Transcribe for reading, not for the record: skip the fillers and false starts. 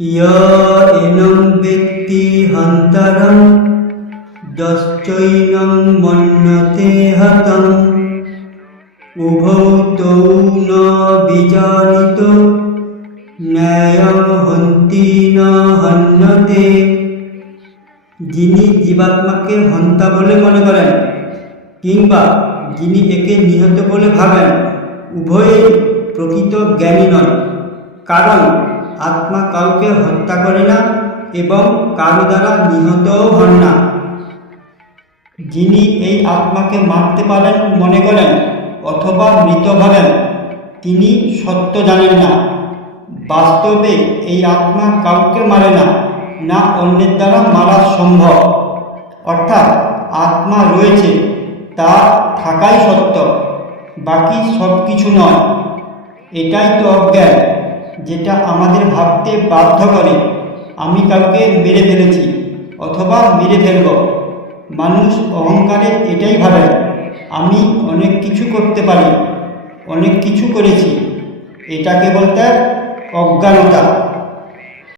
ইয় এনং ব্যক্তি হন্তরং যশ্চৈনং মন্যতে হতং উভৌ তৌ ন বিজানিত ন্যায়ং হন্তি ন হন্যতে। যিনি জীবাত্মাকে হন্তা বলে মনে করেন কিংবা যিনি একে নিহত বলে ভাবেন, উভয়েই প্রকৃত জ্ঞানী নন। কারণ আত্মা কাউকে হত্যা করে না এবং কারো দ্বারা নিহতও হন না। যিনি এই আত্মাকে মারতে পারেন মনে করেন অথবা মৃত ভাবেন, তিনি সত্য জানেন না। বাস্তবে এই আত্মা কাউকে মারে না, না অন্যের দ্বারা মারা সম্ভব। অর্থাৎ আত্মা রয়েছে, তা থাকাই সত্য, বাকি সব কিছু নয়। এটাই তো অজ্ঞান, যেটা আমাদের ভাবতে বাধ্য করে আমি কাউকে মেরে ফেলেছি অথবা মেরে ফেলব। মানুষ অহংকারে এটাই ভাবে আমি অনেক কিছু করতে পারি, অনেক কিছু করেছি। এটা কেবল তার অজ্ঞানতা।